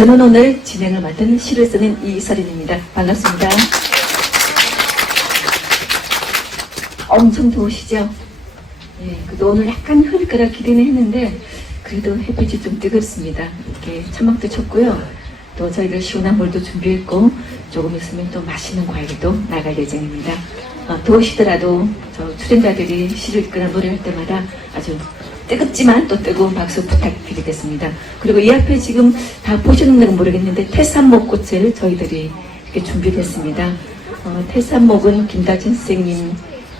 저는 오늘 진행을 맡은 시를 쓰는 이설인입니다. 반갑습니다. 엄청 더우시죠? 예, 그래도 오늘 약간 흐릴 거라 기대는 했는데 그래도 햇빛이 좀 뜨겁습니다. 이렇게 천막도 쳤고요. 또 저희들 시원한 물도 준비했고 조금 있으면 또 맛있는 과일도 나갈 예정입니다. 더우시더라도 저 출연자들이 시를 읽거나 노래할 때마다 아주 뜨겁지만 또 뜨거운 박수 부탁드리겠습니다. 그리고 이 앞에 지금 다 보셨는지 모르겠는데 태산목꽃을 저희들이 이렇게 준비했습니다. 태산목은 김다진 선생님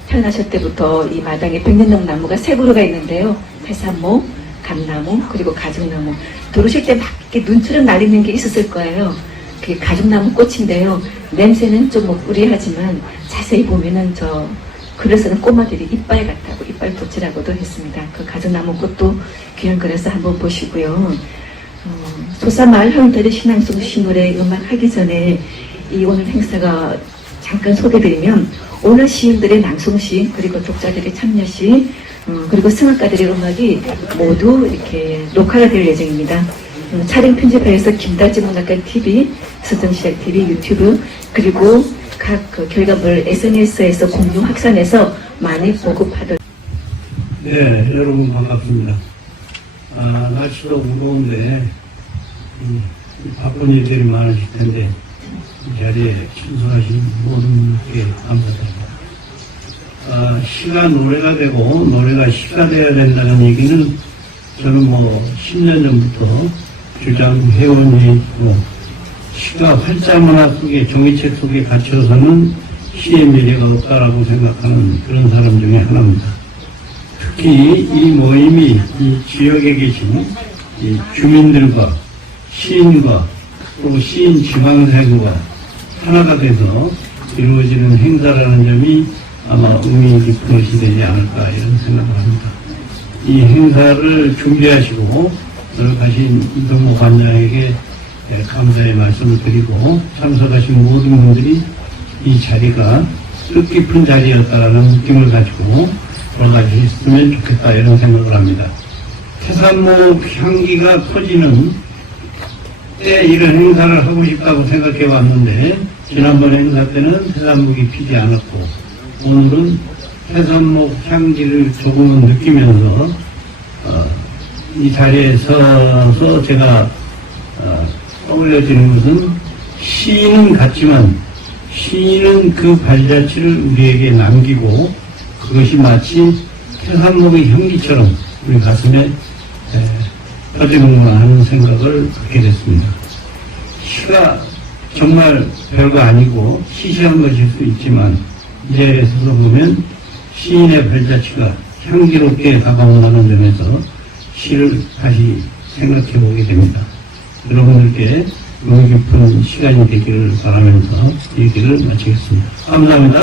태어나실 때부터 이 마당에 백년동 나무가 세 그루가 있는데요. 태산목, 감나무, 그리고 가죽나무. 들어오실 때 막 이렇게 눈처럼 날리는 게 있었을 거예요. 그게 가죽나무 꽃인데요. 냄새는 좀 무리하지만 자세히 보면은 저 글에서는 꼬마들이 이빨 같다고 이빨꽃이라고도 했습니다. 그 가죽나무 꽃도 귀한 글에서 한번 보시고요. 소사마을 허영달의 신앙송 시노래 음악 하기 전에 이 오늘 행사가 잠깐 소개드리면 오늘 시인들의 낭송시 그리고 독자들의 참여시 그리고 성악가들의 음악이 모두 이렇게 녹화가 될 예정입니다. 촬영 편집회에서 김달진 문학관 TV, 서정시작 TV, 유튜브 그리고 각 그 결과물 SNS에서 공유 확산해서 많이 보급하도록. 네, 여러분 반갑습니다. 날씨도 무거운데 바쁜 일들이 많으실 텐데 이 자리에 친솔하신 모든 분께 감사드립니다. 시가 노래가 되고 노래가 시가 되어야 된다는 얘기는 저는 10년 전부터 주장해온 얘기고 시가 활자문화 속에 종이책 속에 갇혀서는 시의 미래가 없다라고 생각하는 그런 사람 중에 하나입니다. 특히 이 모임이 이 지역에 계신 이 주민들과 시인과 또 시인 지망생과 하나가 돼서 이루어지는 행사라는 점이 아마 의미 깊은 것이 되지 않을까 이런 생각을 합니다. 이 행사를 준비하시고 노력하신 이동호 관장에게 감사의 말씀을 드리고 참석하신 모든 분들이 이 자리가 뜻깊은 자리였다라는 느낌을 가지고 돌아가셨으면 좋겠다 이런 생각을 합니다. 태산목 향기가 퍼지는 때 이런 행사를 하고 싶다고 생각해 왔는데 지난번 행사 때는 태산목이 피지 않았고 오늘은 태산목 향기를 조금은 느끼면서 이 자리에 서서 제가 떠올려지는 것은 시인은 같지만 시인은 그 발자취를 우리에게 남기고 그것이 마치 태산목의 향기처럼 우리 가슴에 퍼지는구나 하는 생각을 갖게 됐습니다. 시가 정말 별거 아니고 시시한 것일 수 있지만 이 자리에 서서 보면 시인의 발자취가 향기롭게 다가온다는 점에서 시를 다시 생각해 보게 됩니다. 여러분들께 의미 깊은 시간이 되기를 바라면서 얘기를 마치겠습니다. 감사합니다.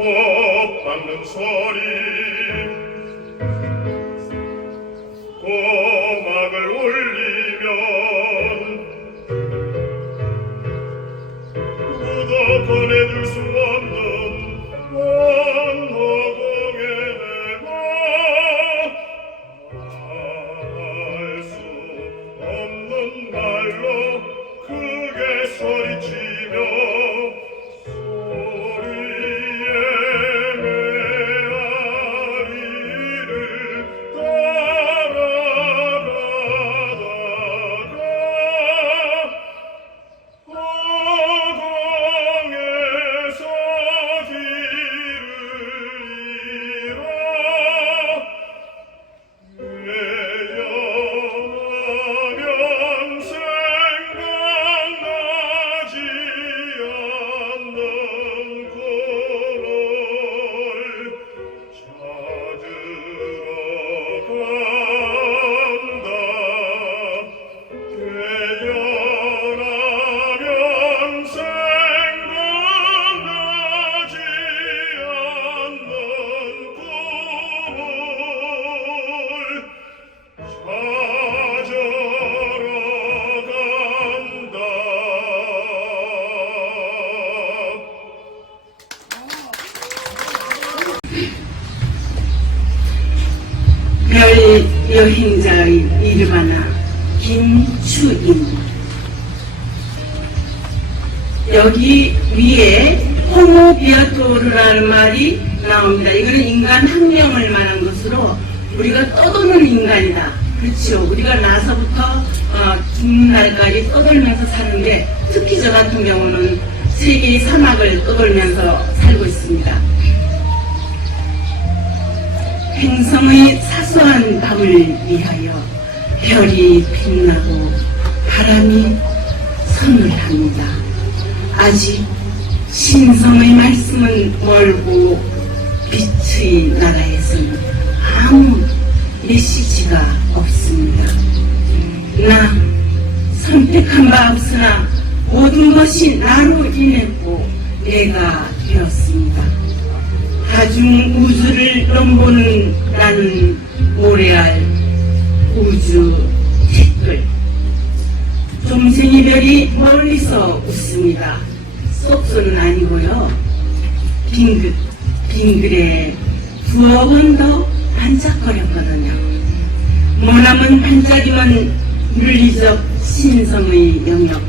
못 박는 소리 고막을 울리면 묻어 꺼내줄 수 없는 원호공의 알 수 없는 말로 크게 소리치며 소리의 메아리를 따라가다가 허공에서 길을 잃어 외연하면 생각나지 않는 그를 찾으러 간다. 외연하면 생각나지 않는 꿈을 찾으러 간다. 별 여행자의 이름 하나 김추인. 여기 위에 호모비아토르라는 말이 나옵니다. 이거는 인간 학명을 말한 것으로 우리가 떠도는 인간이다. 그렇죠. 우리가 나서부터 죽는 날까지 떠돌면서 사는데, 특히 저 같은 경우는 세계의 사막을 떠돌면서 살고 있습니다. 행성의 사소한 밤을 위하여 별이 빛나고 바람이 서늘합니다. 아직 신성의 말씀은 멀고 빛의 나라에서는 아무 메시지가 없습니다. 나 선택한 바 없으나 모든 것이 나로 인했고 내가 되었습니다. 다중 우주를 넘보는 나는 모래알 우주 티끌. 좀생이 별이 멀리서 웃습니다. 쏙쏙은 아니고요. 빙글에 두어 번 더 반짝거렸거든요. 머나먼 반짝이면 물리적 신성의 영역.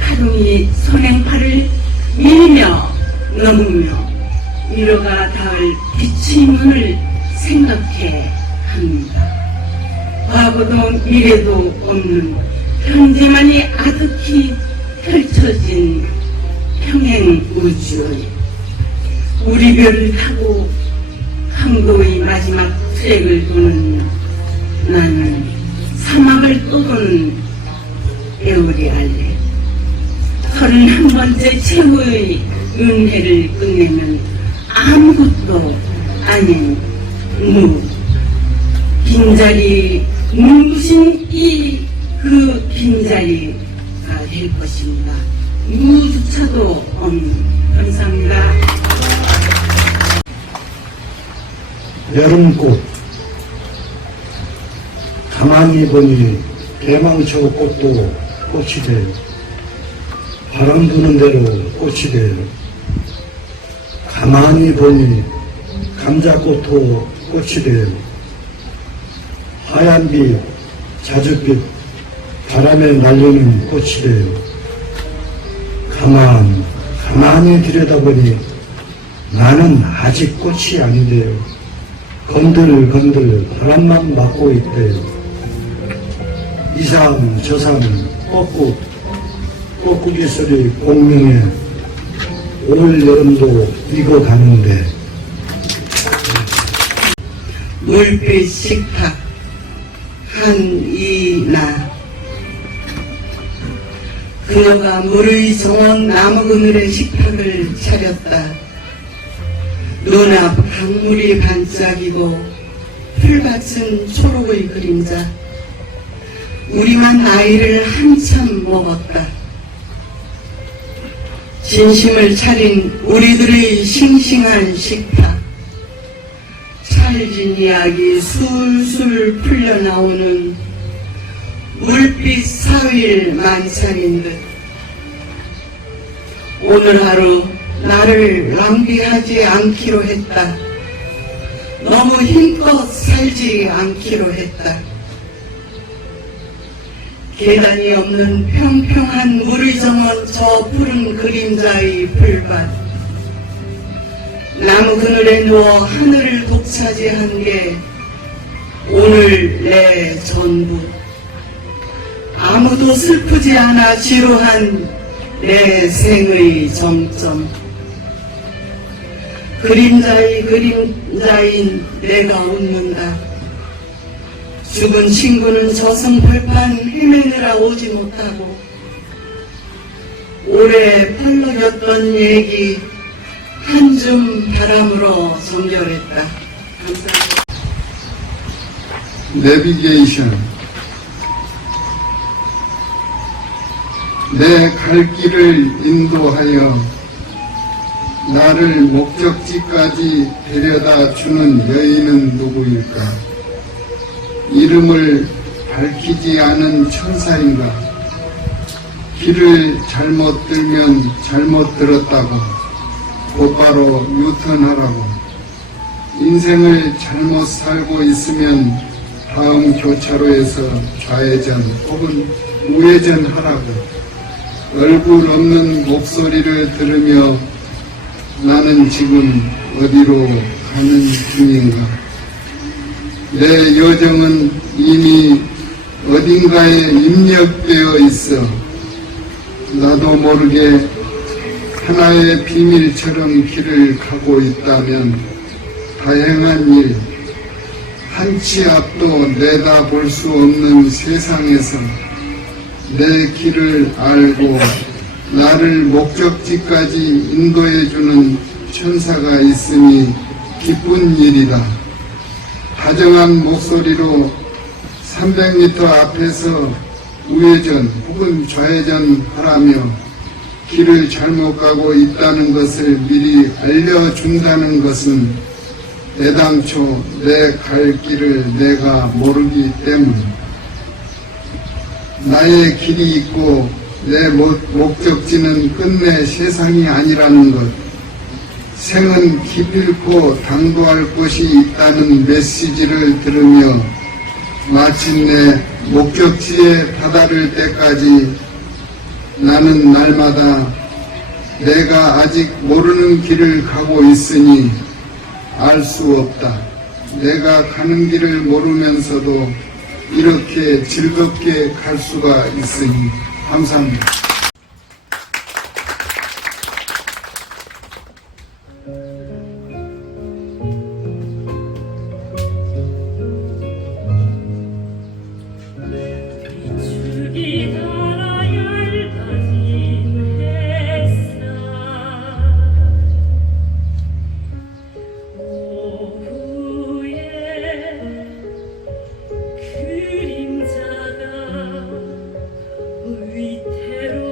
하동이 손행팔을 밀며 넘으며 위로가 닿을 빛의 문을 생각해 합니다. 과거도 미래도 없는 현재만이 아득히 펼쳐진 평행 우주의 우리 별을 타고 항구의 마지막 트랙을 도는 나는 사막을 떠도는 에오리알레. 31번째 최후의 은혜를 끝내면 아무것도 아닌 빈자리, 눈부신 그 빈자리가 될 것입니다. 무조차도 없는. 감사합니다. 여름꽃. 가만히 보니 대망초 꽃도 꽃이 돼요. 바람 부는 대로 꽃이 돼요. 가만히 보니 감자꽃도 꽃이 돼요. 하얀빛, 자줏빛, 바람에 날리는 꽃이 돼요. 가만히 들여다보니 나는 아직 꽃이 아닌데요. 건들건들 바람만 맞고 있대요. 이상 저상 뻐꾸기 소리 공명에 올 여름도 익어가는데. 물빛 식탁 한이나. 그녀가 물의 정원 나무 그늘에 식탁을 차렸다. 눈앞 강물이 반짝이고 풀밭은 초록의 그림자. 우리만 나이를 한참 먹었다. 진심을 차린 우리들의 싱싱한 식탁, 찰진 이야기 술술 풀려나오는 물빛 사일 만찬인 듯 오늘 하루 나를 낭비하지 않기로 했다. 너무 힘껏 살지 않기로 했다. 계단이 없는 평평한 물의 정원 저 푸른 그림자의 풀밭, 나무 그늘에 누워 하늘을 독차지한 게 오늘 내 전부. 아무도 슬프지 않아 지루한 내 생의 점점. 그림자인 내가 웃는다. 죽은 친구는 저승벌판 헤매느라 오지 못하고 오래 펄럭였던 얘기 한 줌 바람으로 정결했다. 감사합니다. 내비게이션. 내 갈 길을 인도하여 나를 목적지까지 데려다 주는 여인은 누구일까? 이름을 밝히지 않은 천사인가? 길을 잘못 들면 잘못 들었다고 곧바로 유턴하라고, 인생을 잘못 살고 있으면 다음 교차로에서 좌회전 혹은 우회전 하라고, 얼굴 없는 목소리를 들으며 나는 지금 어디로 가는 중인가? 내 여정은 이미 어딘가에 입력되어 있어 나도 모르게 하나의 비밀처럼 길을 가고 있다면 다행한 일, 한치 앞도 내다볼 수 없는 세상에서 내 길을 알고 나를 목적지까지 인도해주는 천사가 있으니 기쁜 일이다. 다정한 목소리로 300m 앞에서 우회전 혹은 좌회전 하라며 길을 잘못 가고 있다는 것을 미리 알려준다는 것은 애당초 내 갈 길을 내가 모르기 때문. 나의 길이 있고 내 목적지는 끝내 세상이 아니라는 것, 생은 기필코 당도할 곳이 있다는 메시지를 들으며 마침내 목적지에 다다를 때까지 나는 날마다 내가 아직 모르는 길을 가고 있으니 알 수 없다. 내가 가는 길을 모르면서도 이렇게 즐겁게 갈 수가 있으니 감사합니다. 비추기 달아 얇아진 햇살, 오후에 그림자가 위태로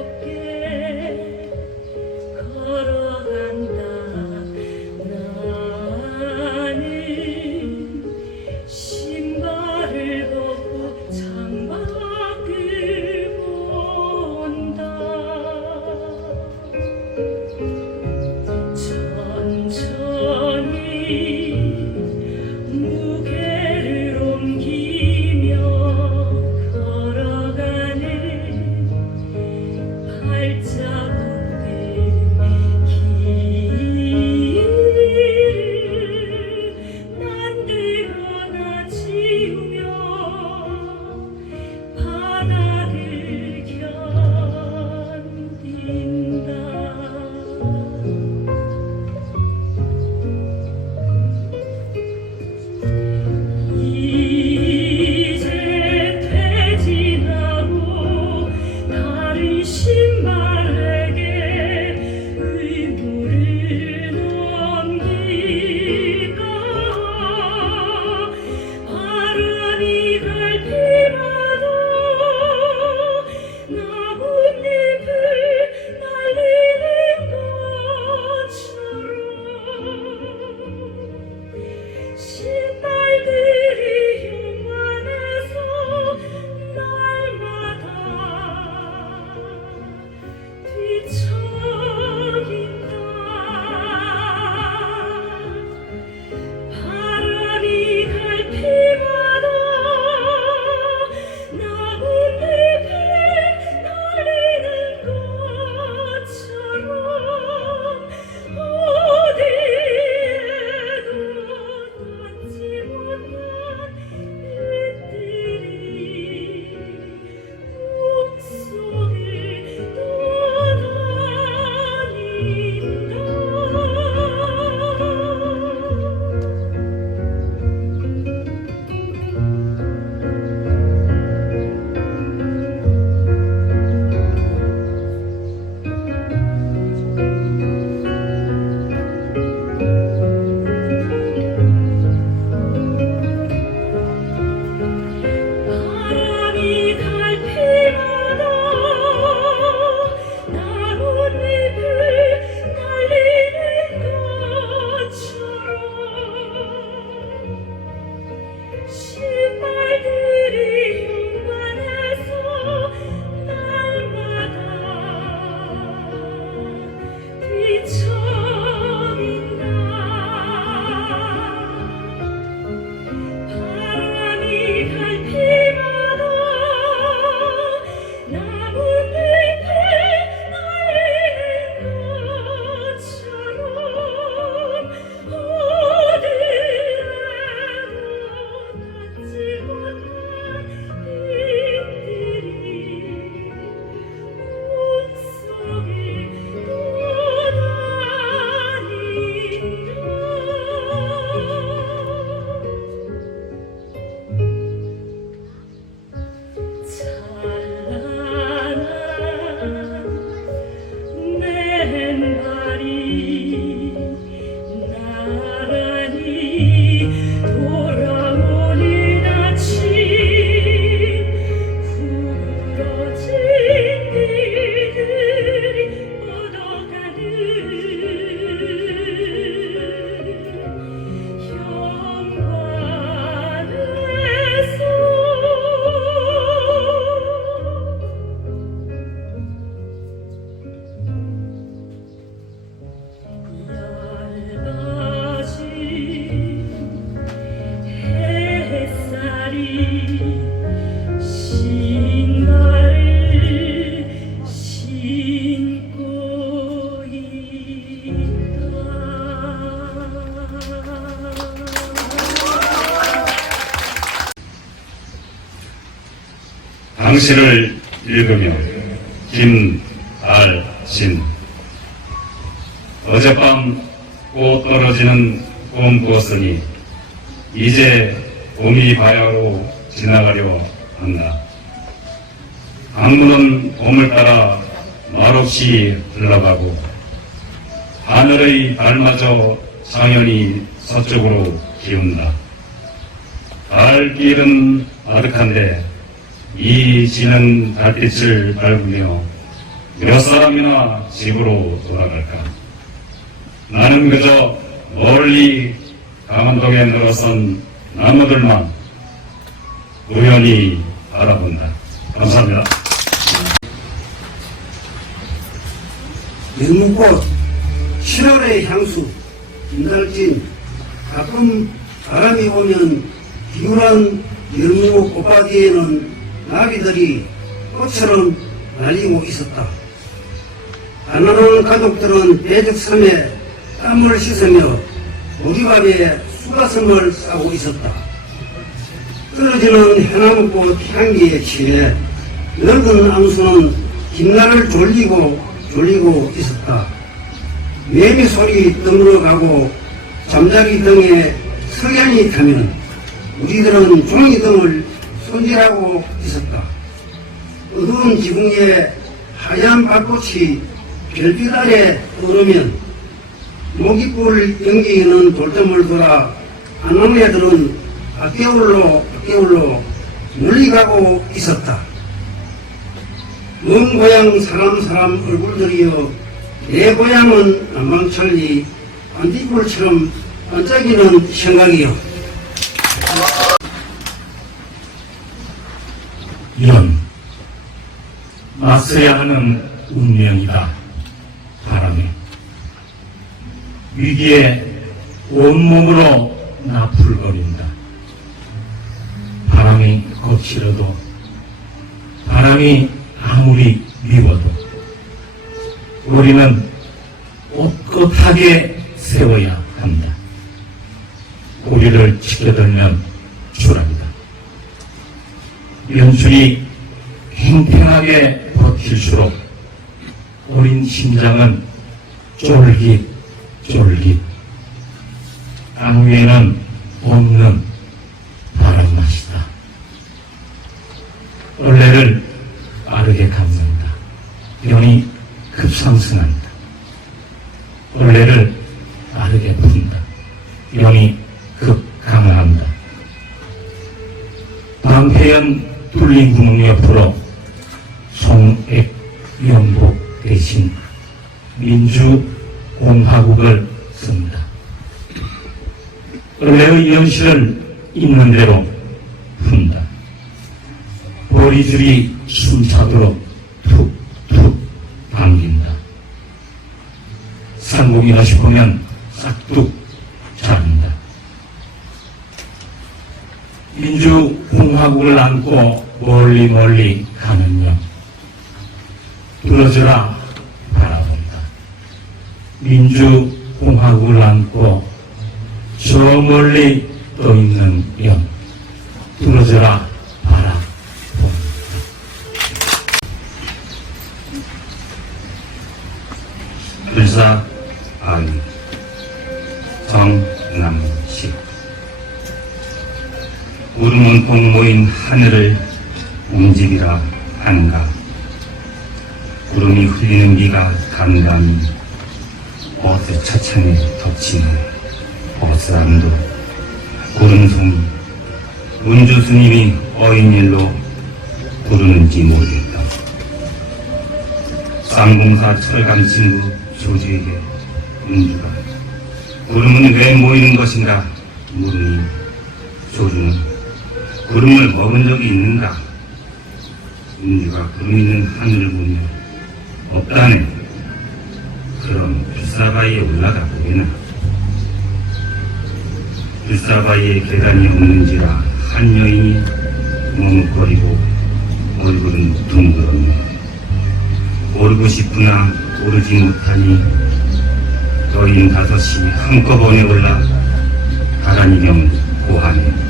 당시를 읽으며 김달신 어젯밤 꽃 떨어지는 꿈 꾸었으니 이제 봄이 바야로 지나가려 한다. 강물은 봄을 따라 말없이 흘러가고 하늘의 달마저 상연히 서쪽으로 기운다. 달길은 아득한데 이 지는 달빛을 밟으며 몇 사람이나 집으로 돌아갈까? 나는 그저 멀리 강원도에 늘어선 나무들만 우연히 바라본다. 감사합니다. 연무꽃 7월의 향수 김달진 가끔 바람이 오면 기울한 연무 꽃바디에는 나비들이 꽃처럼 날리고 있었다. 가난한 가족들은 대적삼에 땀을 씻으며 보리밥에 수가성을 싸고 있었다. 떨어지는 해나무꽃 향기에 취해 늙은 앙수는 김날을 졸리고 있었다. 매미 소리 떠물어가고 잠자기 등에 석양이 타면 우리들은 종이등을 손질하고 있었다. 어두운 지붕에 하얀 밭꽃이 별빛 아래 떠오르면 모깃불 연기는 돌점을 돌아 안남애들은 밖에울로 멀리 가고 있었다. 먼 고향 사람 얼굴들이여 내 고향은 남방천리 안디불처럼 반짝이는 생각이요. 이런 맞서야 하는 운명이다. 바람에 위기에 온몸으로 나풀거린다. 바람이 거칠어도 바람이 아무리 미워도 우리는 꼿꼿하게 세워야 한다. 우리를 지켜들면 주랍니다. 연출이 팽팽하게 버틸수록 어린 심장은 쫄깃 땅 위에는 없는 바람맛이다. 얼레를 빠르게 감는다. 병이 급상승한다. 얼레를 빠르게 푼다. 병이 급강화한다. 방패연 뚫린 구멍 옆으로 송액 연복 대신 민주공화국을 씁니다. 얼레의 연실을 있는 대로 푼다. 보리줄이 숨차도록 툭툭 당긴다. 상공이라 싶으면 싹둑 자른다. 민주공화국을 안고 멀리 가는 영 뚫어져라 바라본다. 민주공화국을 안고 저 멀리 떠있는 영 뚫어져라 바라본다. 불사 아위 정남식 구름은 꼭 모인 하늘을 움직이라 한가. 구름이 흘리는 비가 감감이 옷을 차창에 덮치는 보스람도 구름송이 운주 스님이 어인일로 부르는지 모르겠다. 쌍공사 철강 친구 조주에게 운주가 구름은 왜 모이는 것인가 물으니 조주는 구름을 먹은 적이 있는가? 운주가 구름 있는 하늘을 보며 없다네. 그럼 불사바위에 올라가 보게나. 불사바위에 계단이 없는지라 한 여인이 머뭇거리고 얼굴은 둥그렇네. 오르고 싶으나 오르지 못하니 여인 5이 한꺼번에 올라 다란이경 고하네.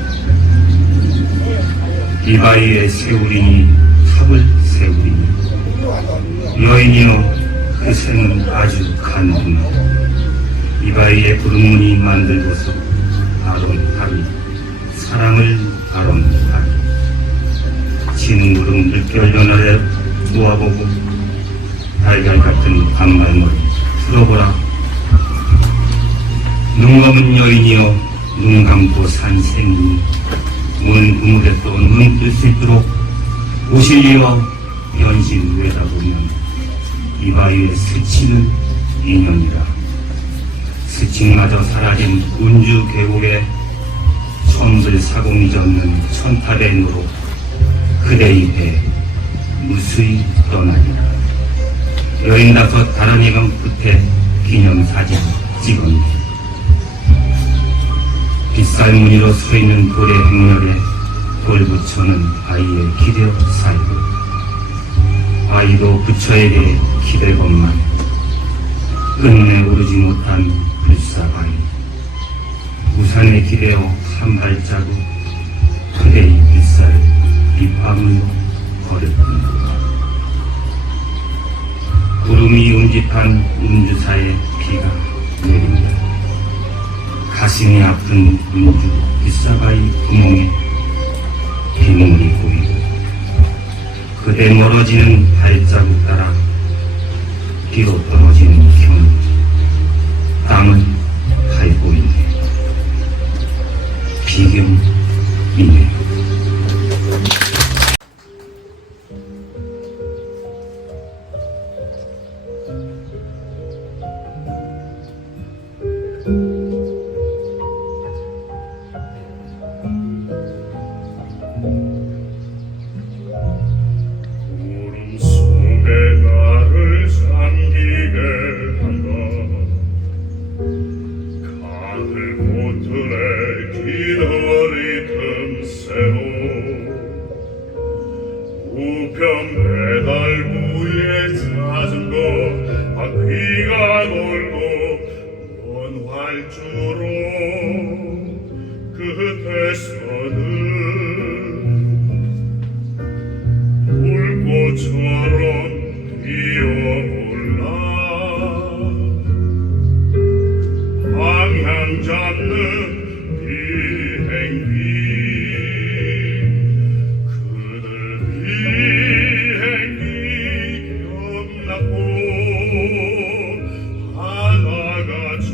이 바위에 새우리니 탑을 세우리니 여인이여 그 생은 아주 간구나 이바위에 구름무늬 만들고서 아론하리 사랑을 아론하리 진무름 물결 연하에 모아보고 달걀 같은 반말머리 풀어보라 눈 감은 여인이여 눈 감고 산 생이니 문 그물에 또 눈 뜰 수 있도록 오실리어 연신 외다보면 이바위에 스치는 인연이라 스치마저 사라진 운주 계곡에 천들 사공이 젖는 천탑의 누로 그대 입에 무수히 떠나리라 여인 다섯 다란이강 끝에 기념사진 찍었네 빗살 무늬로 서있는 돌의 행렬에 돌 부처는 아이의 기대어 살고 아이도 부처에게 기댈 것만 끝내 오르지 못한 불사바위 우산에 기대어 한 발자국 그대의 빗살 빗방울 걸었다 구름이 음집한 운주사에 비가 내린다 가슴이 아픈 운주 빗사바위 구멍에 빗물이 고이고 그대 멀어지는 발자국 따라 비로 떨어지는 경 땅을 밟고 있네 비경이네 구름 속에 나를 잠기게 한다 가을 모틀에 기다리 틈새로 우편 배달 부에 자전거 바퀴가 돌고 먼 활주로 끝에서는 불꽃처럼 피어올라 방향 잡는 비행기 그들 비행기 겹났고 하나같이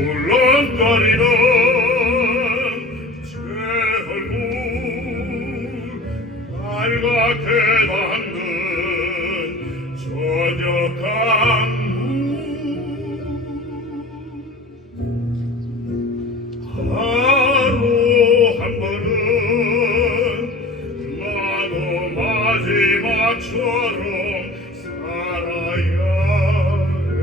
출렁거리는 제 얼굴 빨갛게 닿는 저녁 강물 하루 한 번은 나도 마지막처럼 살아야 해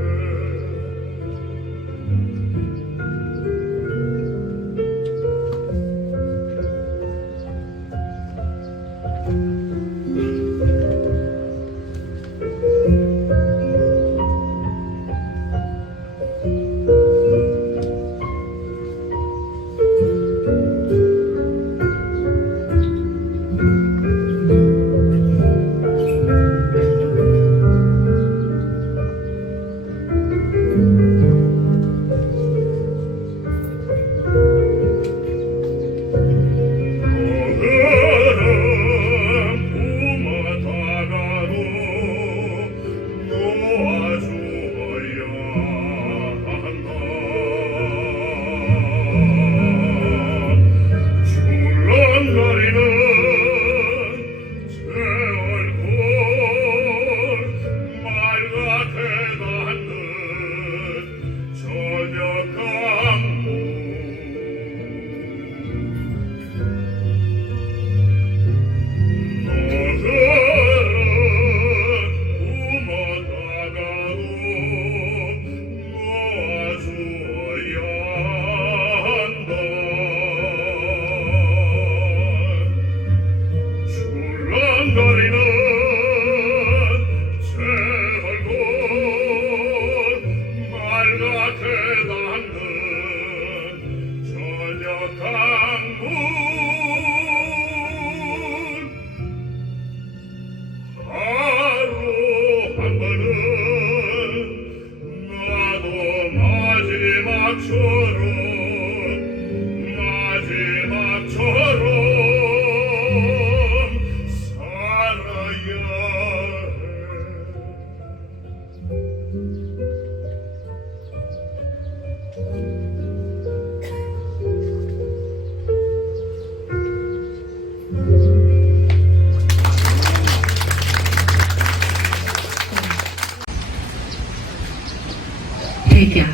백야,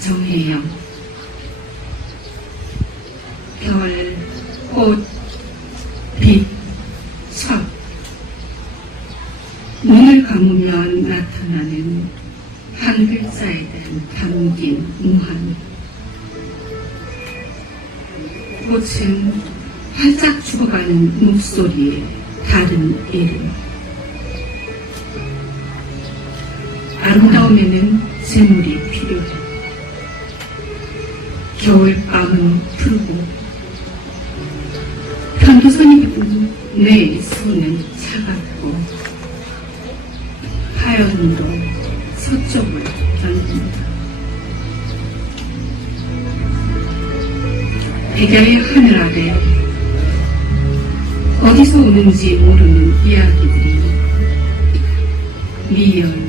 정혜영, 별, 꽃, 빛, 첫. 눈을 감으면 나타나는 한 글자에 대한 담긴 무한. 꽃은 활짝 죽어가는 목소리의 다른 이름. 아름다움에는 재물이 필요해. 겨울밤은 푸르고 편도선이 입은 내 손은 차갑고 하연으로 서쪽을 견딘다. 백야의 하늘 아래 어디서 오는지 모르는 이야기들이 미연으로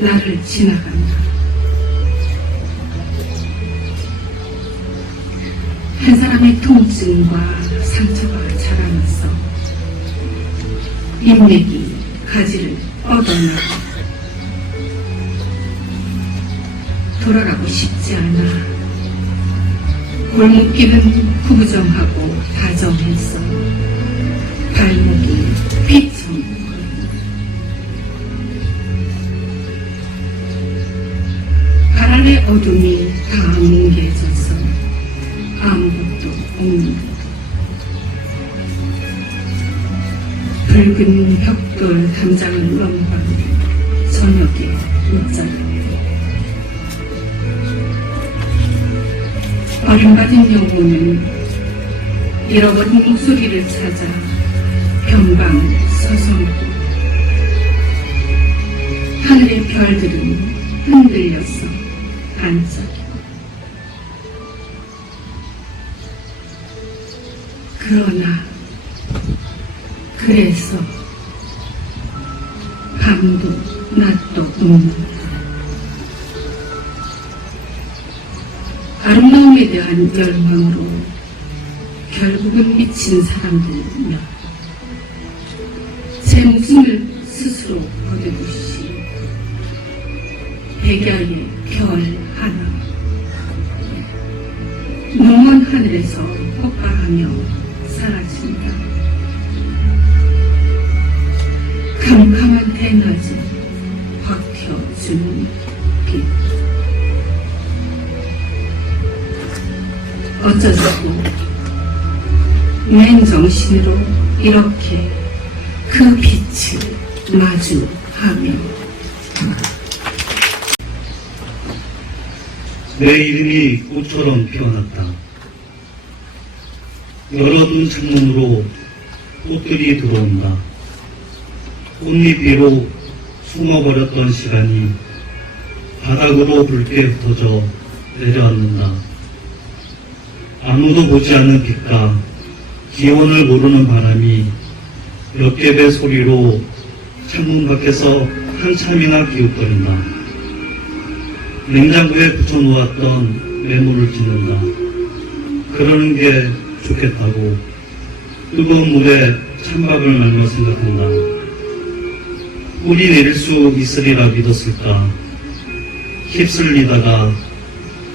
나를 지나간다. 한 사람의 통증과 상처가 자라나서 인맥이 가지를 뻗어나가 돌아가고 싶지 않아. 골목길은 구부정하고 다정했어. 발목이 휘청. 발 아래 어둠이 다 뭉개져서 아무것도 없는 듯. 붉은 벽돌 담장을 넘어가는 저녁의 옷자리. 버림받은 영혼은 잃어버린 목소리를 찾아 변방 서성이고 하늘의 별들은 흔들려서 반짝이고 그러나 그래서 밤도 낮도 없는 아름다움에 대한 열망으로 결국은 미친 사람들이며 제 목숨을 스스로 거두듯이 백야의 별 하나 눈먼 하늘에서 폭발하며 사라진다. 캄캄한 대낮에 버텨주는 빛. 어쩌자고 맨정신으로 이렇게 그 빛을 마주하며 내 이름이 꽃처럼 피어났다. 열어둔 창문으로 꽃들이 들어온다. 꽃잎 위로 숨어버렸던 시간이 바닥으로 붉게 흩어져 내려앉는다. 아무도 보지 않는 빛과 기원을 모르는 바람이 몇 겹의 소리로 창문 밖에서 한참이나 기웃거린다. 냉장고에 붙여놓았던 메모를 찢는다. 그러는 게 좋겠다고 뜨거운 물에 찬밥을 말며 생각한다. 꿀이 내릴 수 있으리라 믿었을까. 휩쓸리다가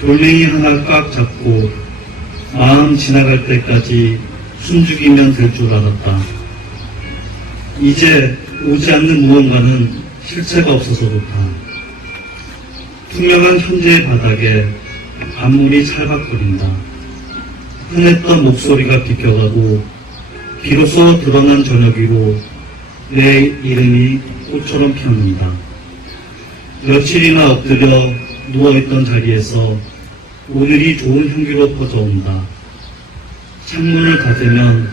돌멩이 하나 꽉 잡고 마음 지나갈 때까지 숨죽이면 될 줄 알았다. 이제 오지 않는 무언가는 실체가 없어서 좋다. 투명한 현재의 바닥에 안물이 찰박거린다. 흔했던 목소리가 비껴가고 비로소 드러난 저녁 위로 내 이름이 꽃처럼 피어납니다. 며칠이나 엎드려 누워있던 자리에서 오늘이 좋은 향기로 퍼져온다. 창문을 닫으면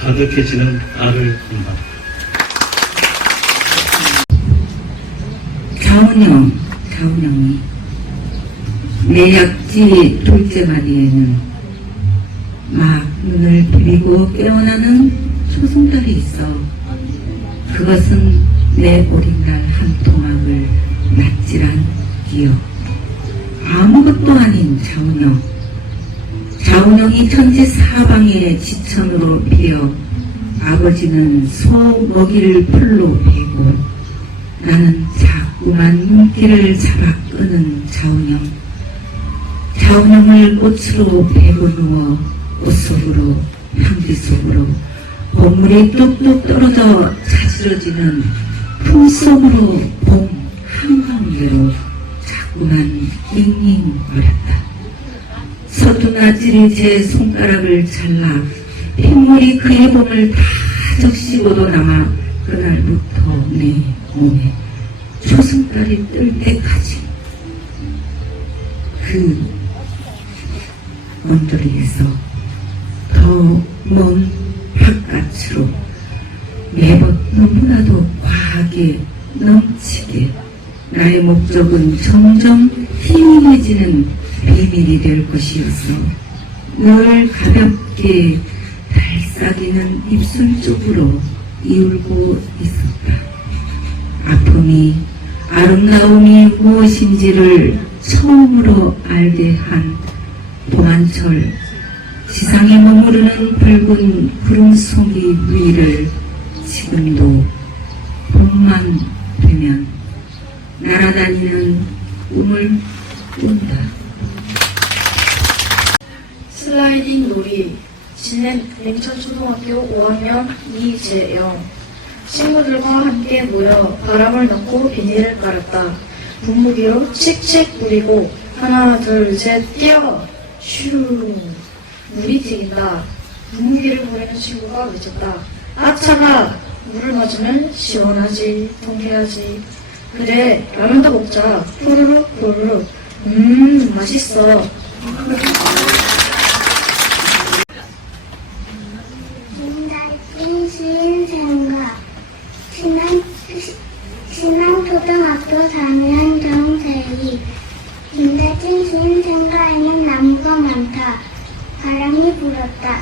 가득해지는 나를 본다. 자운형이 내 약지 둘째 마디에는 막 눈을 비비고 깨어나는 초승달이 있어. 그것은 내 어린 날 한 토막을 낯질한 기억. 아무것도 아닌 자운형이 천지 사방에 지천으로 피어 아버지는 소 먹이를 풀로 베고 나는 자꾸 자꾸만 눈길을 잡아 끄는 자운형. 자운형을 꽃으로 베고 누워 꽃 속으로 향기 속으로 봄물이 뚝뚝 떨어져 자지러지는 품속으로 봄 한가운데로 자꾸만 잉잉거렸다. 서툰아찔이 제 손가락을 잘라 핏물이 그의 봄을 다 적시고도 남아 그날부터 내 몸에 초승달이 뜰 때까지 그 언저리에서 더 먼 바깥으로 매번 너무나도 과하게 넘치게 나의 목적은 점점 희미해지는 비밀이 될 것이었어. 늘 가볍게 달싹이는 입술 쪽으로 이울고 있었다. 아픔이 아름다움이 무엇인지를 처음으로 알게 한 동안철 지상에 머무르는 붉은 구름송이 위를 지금도 봄만 되면 날아다니는 꿈을 꾼다. 슬라이딩 놀이 진행 냉천초등학교 5학년 이재영. 친구들과 함께 모여 바람을 넣고 비닐을 깔았다. 분무기로 칙칙 뿌리고 하나 둘 셋 뛰어 슈. 물이 튀긴다. 분무기를 부리는 친구가 외쳤다. 아 차가. 물을 맞으면 시원하지 통쾌하지. 그래 라면도 먹자. 푸르륵 푸르륵. 맛있어. 김달진 시인 생각. 신안초등학교 4학년 정세희. 김달진 시인 생가에는 나무가 많다. 바람이 불었다.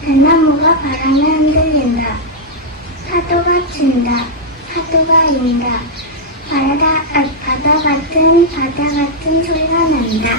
대나무가 바람에 흔들린다. 파도가 친다. 파도가 인다. 바다 같은 소리가 난다.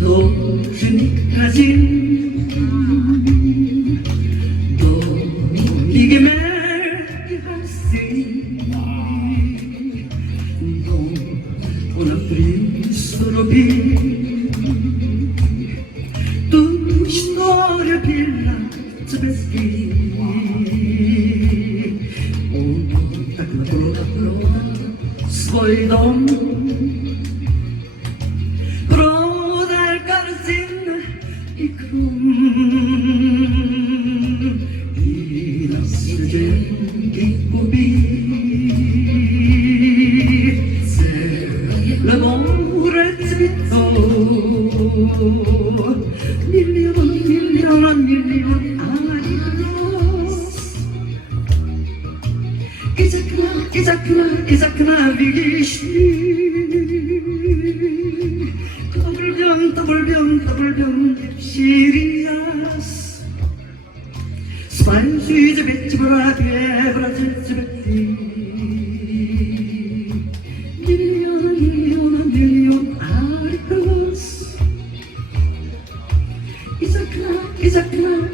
도주니까지 이게 매일하시 una solo tu storia bella svesti svoj dom prodar karzin i krum i nasđenki pobi l'amore zbito milion Izakna wigiśni Tobolbion Sirias Spansi zbyt brabie Brazylzbyty Milion arikos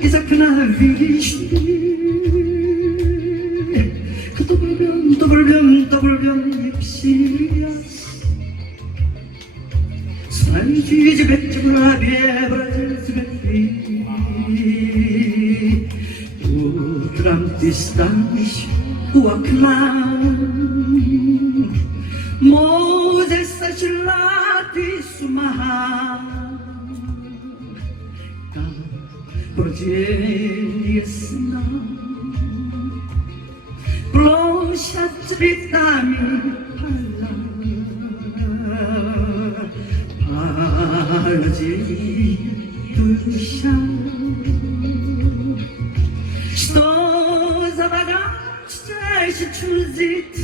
Izakna wigiśni Tobolbion Sirias Spansi zbyt brabie Brazylzbyty Utram ty staniś u okna Moses zaczlaty sumaha Tam prodzienie sna Plosiać cwitami Paladziej dusza Что за богатство чудит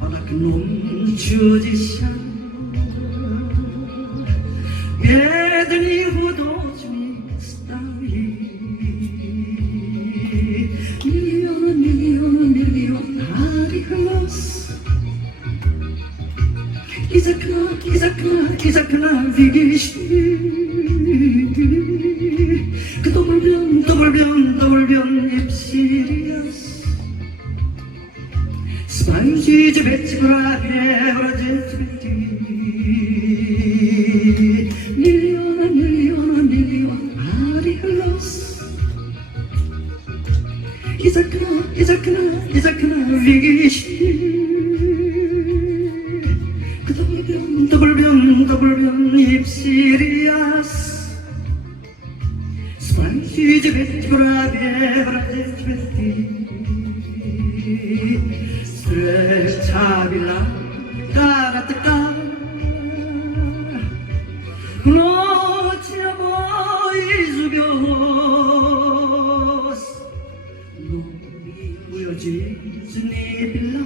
Под окном чудеса Бедный художник стоит Миллион карих глаз Из окна видишь Кто влюблен не всерьез Спанчи тебе цврабе вроде цветы Миллион арих глаз Из окна видишь Кто влюблен не всерьез Спанчи тебе цврабе вроде цветы Встречавила каратка Ночью мой изубёс Ну, уйдись не bila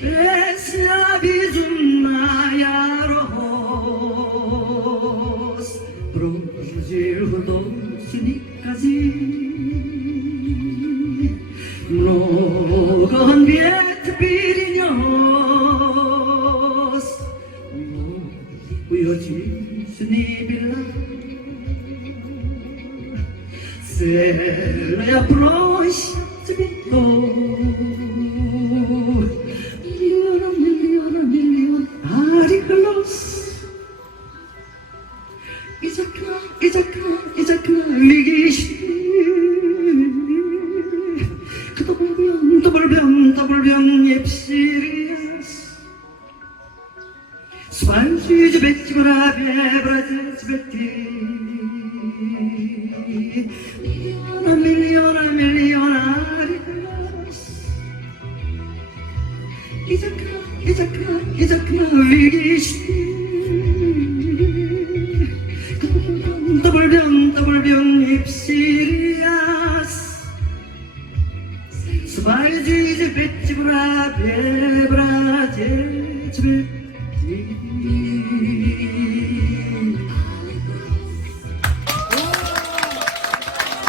Песня безумная рос Прожил до сникази Много он век перенес Но уйдись не bila Целая проща цветов Миллион арих глаз Из окна видишь Кто влюблен не всерьез Спанчи тебе цврабе братец цветы Миллион арих глаз Из окна видишь Кто влюблен не всерьез Спанчи тебе цврабе братец цветы